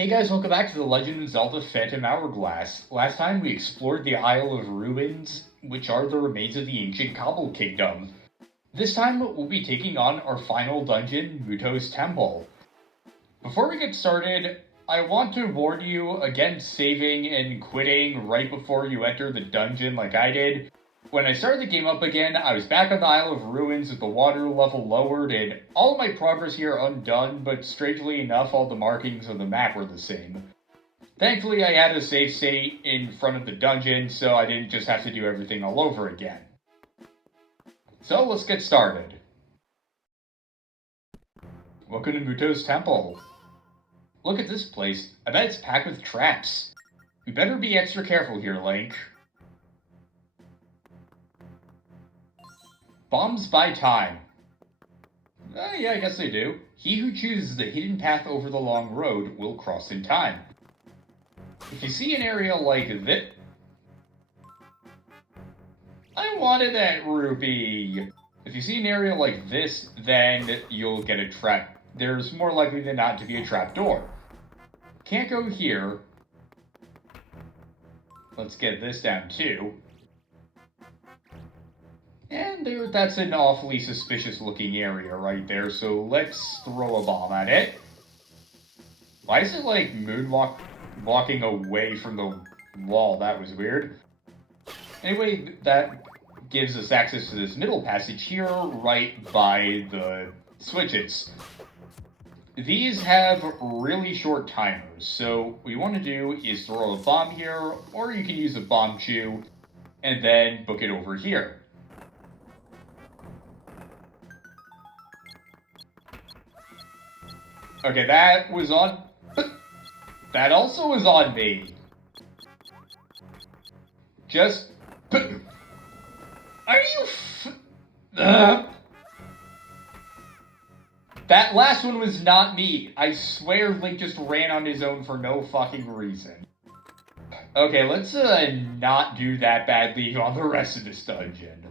Hey guys, welcome back to The Legend of Zelda Phantom Hourglass. Last time we explored the Isle of Ruins, which are the remains of the ancient Cobble Kingdom. This time we'll be taking on our final dungeon, Mutoh's Temple. Before we get started, I want to warn you against saving and quitting right before you enter the dungeon like I did. When I started the game up again, I was back on the Isle of Ruins with the water level lowered and all of my progress here undone, but strangely enough, all the markings on the map were the same. Thankfully, I had a save state in front of the dungeon, so I didn't just have to do everything all over again. So let's get started. Welcome to Mutoh's Temple. Look at this place. I bet it's packed with traps. We better be extra careful here, Link. Bombs buy time. Yeah, I guess they do. He who chooses the hidden path over the long road will cross in time. If you see an area like this... I wanted that rupee! If you see an area like this, then you'll get a trap. There's more likely than not to be a trap door. Can't go here. Let's get this down too. And that's an awfully suspicious looking area right there, so let's throw a bomb at it. Why is it like walking away from the wall? That was weird. Anyway, that gives us access to this middle passage here, right by the switches. These have really short timers, so what we want to do is throw a bomb here, or you can use a bomb chew, and then book it over here. Okay, that was on... That also was on me. Just... Are you That last one was not me. I swear Link just ran on his own for no fucking reason. Okay, let's not do that badly on the rest of this dungeon.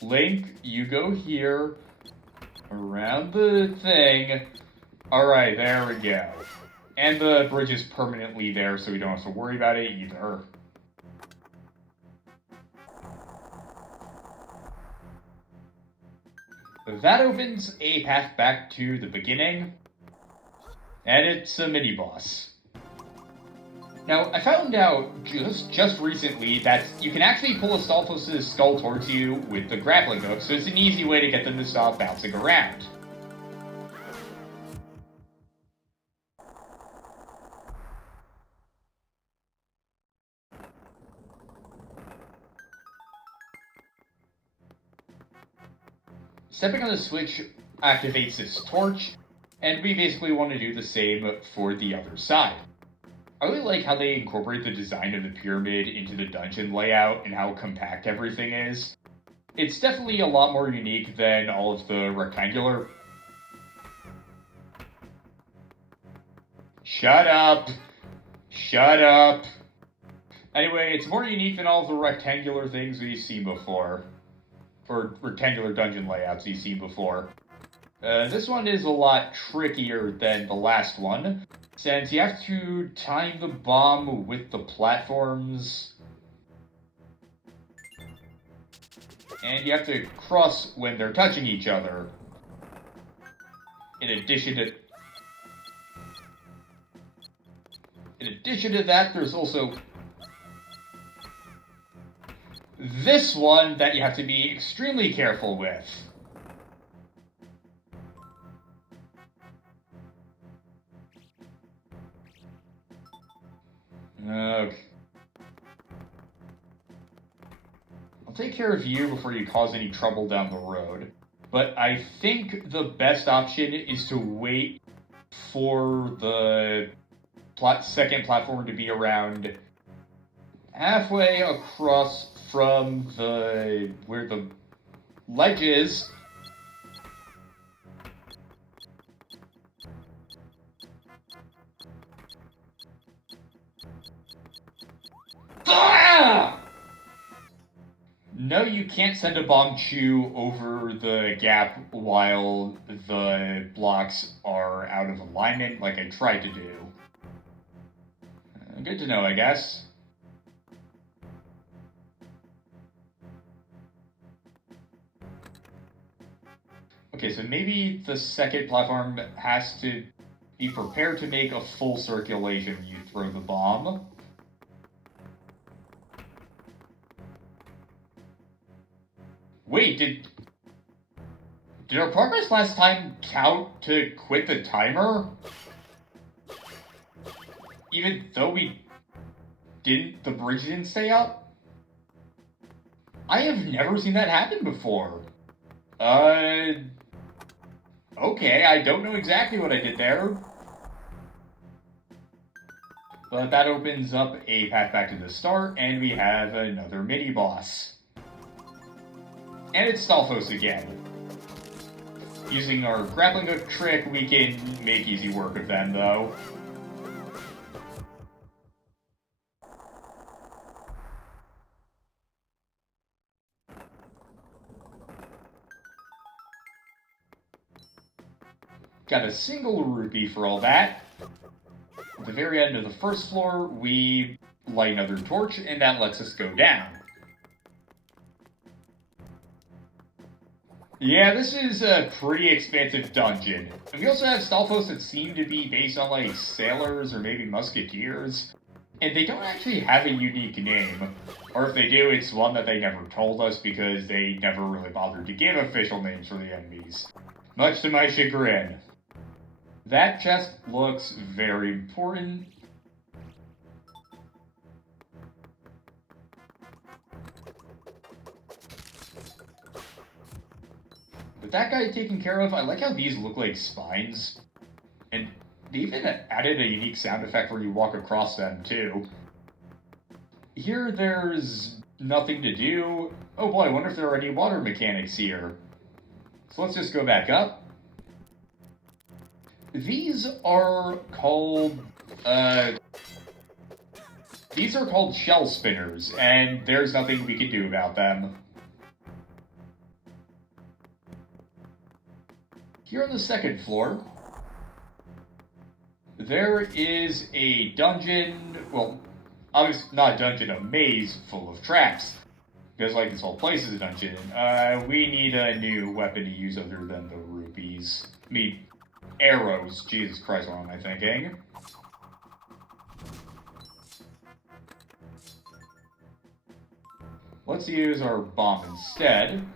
Link, you go here, around the thing. Alright, there we go. And the bridge is permanently there, so we don't have to worry about it either. That opens a path back to the beginning, and it's a mini-boss. Now, I found out just recently that you can actually pull a Stalfos' skull towards you with the grappling hook, so it's an easy way to get them to stop bouncing around. Stepping on the switch activates this torch, and we basically want to do the same for the other side. I really like how they incorporate the design of the pyramid into the dungeon layout and how compact everything is. It's definitely a lot more unique than all of the rectangular... Shut up! Shut up! Anyway, it's more unique than all of the rectangular things we've seen before. Or rectangular dungeon layouts you've seen before. This one is a lot trickier than the last one, since you have to time the bomb with the platforms, and you have to cross when they're touching each other. In addition to that, there's also this one that you have to be extremely careful with. Okay. I'll take care of you before you cause any trouble down the road. But I think the best option is to wait for the second platform to be around halfway across from where the ledge is. Ah! No, you can't send a bomb chew over the gap while the blocks are out of alignment, like I tried to do. Good to know, I guess. Okay, so maybe the second platform has to be prepared to make a full circulation when you throw the bomb. Wait, did our progress last time count to quit the timer? Even though the bridge didn't stay up? I have never seen that happen before. Okay, I don't know exactly what I did there. But that opens up a path back to the start, and we have another mini-boss. And it's Stalfos again. Using our grappling hook trick, we can make easy work of them, though. Got a single rupee for all that. At the very end of the first floor, we light another torch, and that lets us go down. Yeah, this is a pretty expansive dungeon. And we also have Stalfos that seem to be based on, like, sailors or maybe musketeers. And they don't actually have a unique name. Or if they do, it's one that they never told us because they never really bothered to give official names for the enemies. Much to my chagrin. That chest looks very important. With that guy taken care of, I like how these look like spines. And they even added a unique sound effect where you walk across them, too. Here, there's nothing to do. Oh boy, I wonder if there are any water mechanics here. So let's just go back up. These are called shell spinners, and there's nothing we can do about them. Here on the second floor, there is a dungeon, well, obviously not a dungeon, a maze full of traps. Because, like, this whole place is a dungeon. We need a new weapon to use other than the rupees. I mean, arrows. Jesus Christ, what am I thinking? Let's use our bomb instead.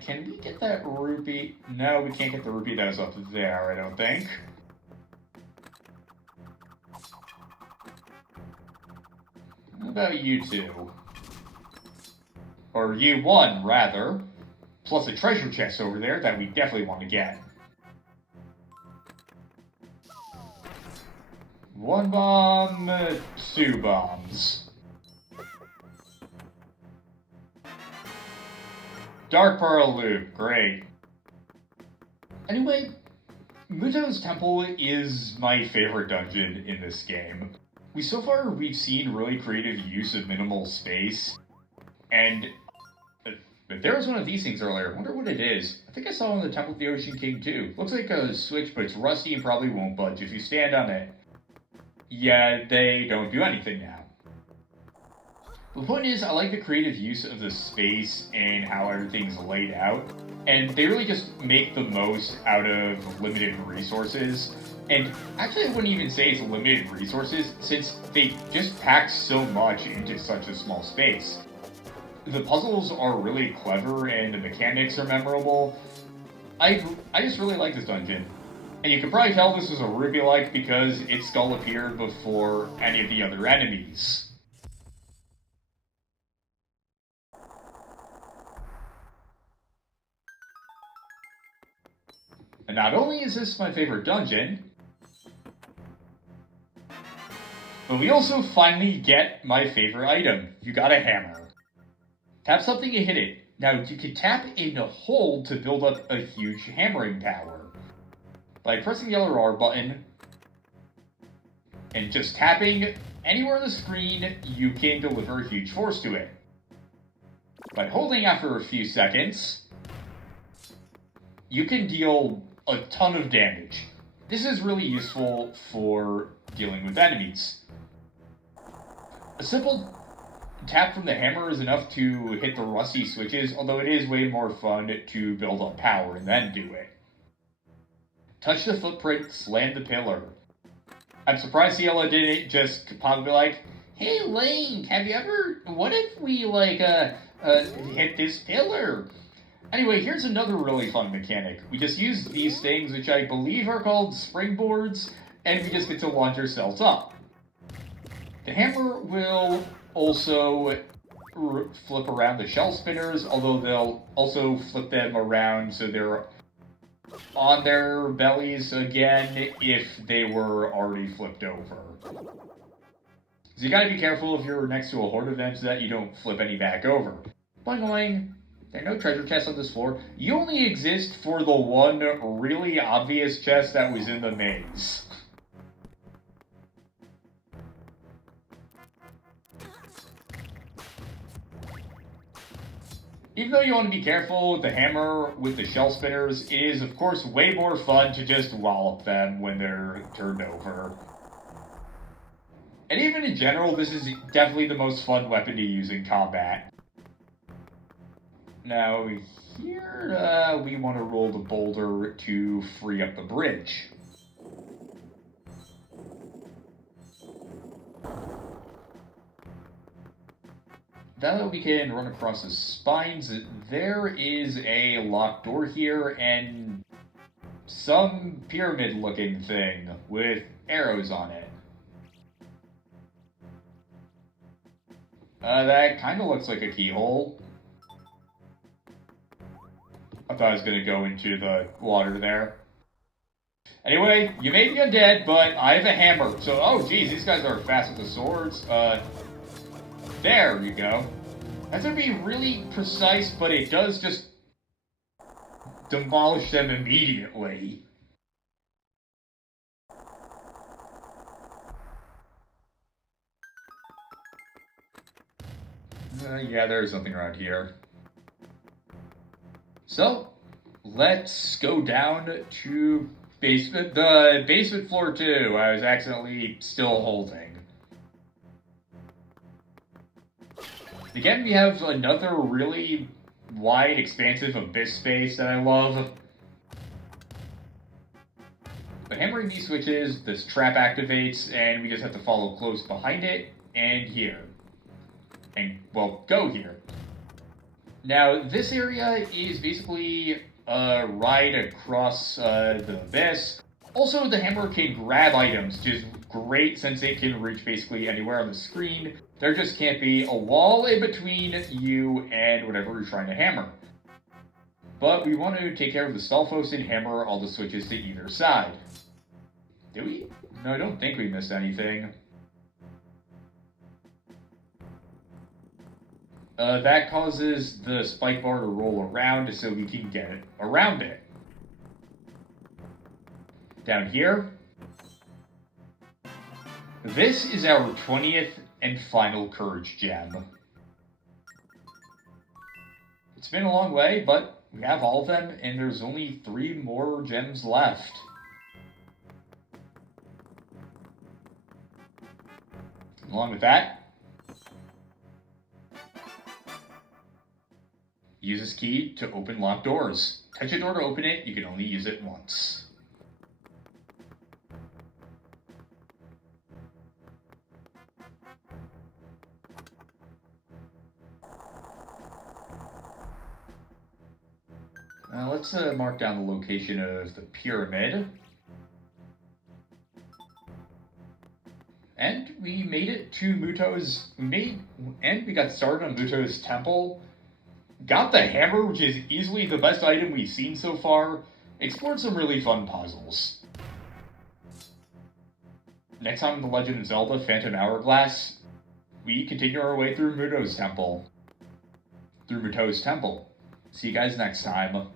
Can we get that rupee? No, we can't get the rupee that was up there, I don't think. How about you two? Or you one, rather. Plus a treasure chest over there that we definitely want to get. One bomb, two bombs. Dark Pearl Loop, great. Anyway, Mutoh's Temple is my favorite dungeon in this game. So far, we've seen really creative use of minimal space, and but there was one of these things earlier. I wonder what it is. I think I saw one in the Temple of the Ocean King too. Looks like a switch, but it's rusty and probably won't budge if you stand on it. Yeah, they don't do anything now. The point is, I like the creative use of the space and how everything's laid out, and they really just make the most out of limited resources. And actually, I wouldn't even say it's limited resources, since they just pack so much into such a small space. The puzzles are really clever, and the mechanics are memorable. I just really like this dungeon. And you can probably tell this was a Ruby-like because its skull appeared before any of the other enemies. And not only is this my favorite dungeon, but we also finally get my favorite item. You got a hammer. Tap something and hit it. Now, you can tap in a hole to build up a huge hammering power. By pressing the LR button and just tapping anywhere on the screen, you can deliver a huge force to it. By holding after a few seconds, you can deal a ton of damage. This is really useful for dealing with enemies. A simple tap from the hammer is enough to hit the rusty switches, although it is way more fun to build up power and then do it. Touch the footprint, slam the pillar. I'm surprised Ciela didn't just probably be like, "Hey Link, what if we hit this pillar?" Anyway, here's another really fun mechanic. We just use these things, which I believe are called springboards, and we just get to launch ourselves up. The hammer will also flip around the shell spinners, although they'll also flip them around so they're on their bellies again if they were already flipped over. So you gotta be careful if you're next to a horde event so that you don't flip any back over. Boing, there are no treasure chests on this floor. You only exist for the one really obvious chest that was in the maze. Even though you want to be careful with the hammer with the shell spinners, it is of course way more fun to just wallop them when they're turned over. And even in general, this is definitely the most fun weapon to use in combat. Now here, we want to roll the boulder to free up the bridge. Now that we can run across the spines, there is a locked door here and some pyramid-looking thing with arrows on it. That kind of looks like a keyhole. I thought I was going to go into the water there. Anyway, you may be undead, but I have a hammer. So, oh geez, these guys are fast with the swords. There you go. That's going to be really precise, but it does just demolish them immediately. Yeah, there's something around here. So, let's go down to the basement floor 2. I was accidentally still holding. Again, we have another really wide, expansive abyss space that I love. By hammering these switches, this trap activates, and we just have to follow close behind it, and here. And, well, go here. Now, this area is basically a ride across the abyss. Also, the hammer can grab items, which is great since it can reach basically anywhere on the screen. There just can't be a wall in between you and whatever you're trying to hammer. But we want to take care of the Stalfos and hammer all the switches to either side. Did we? No, I don't think we missed anything. That causes the spike bar to roll around so we can get it around it. Down here, this is our 20th and final courage gem. It's been a long way, but we have all of them, and there's only 3 more gems left. Along with that, use this key to open locked doors. Touch a door to open it, you can only use it once. Now let's mark down the location of the pyramid. And we made it to Mutoh's, and we got started on Mutoh's temple. Got the hammer, which is easily the best item we've seen so far. Explored some really fun puzzles. Next time in The Legend of Zelda Phantom Hourglass, we continue our way through Mutoh's temple. See you guys next time.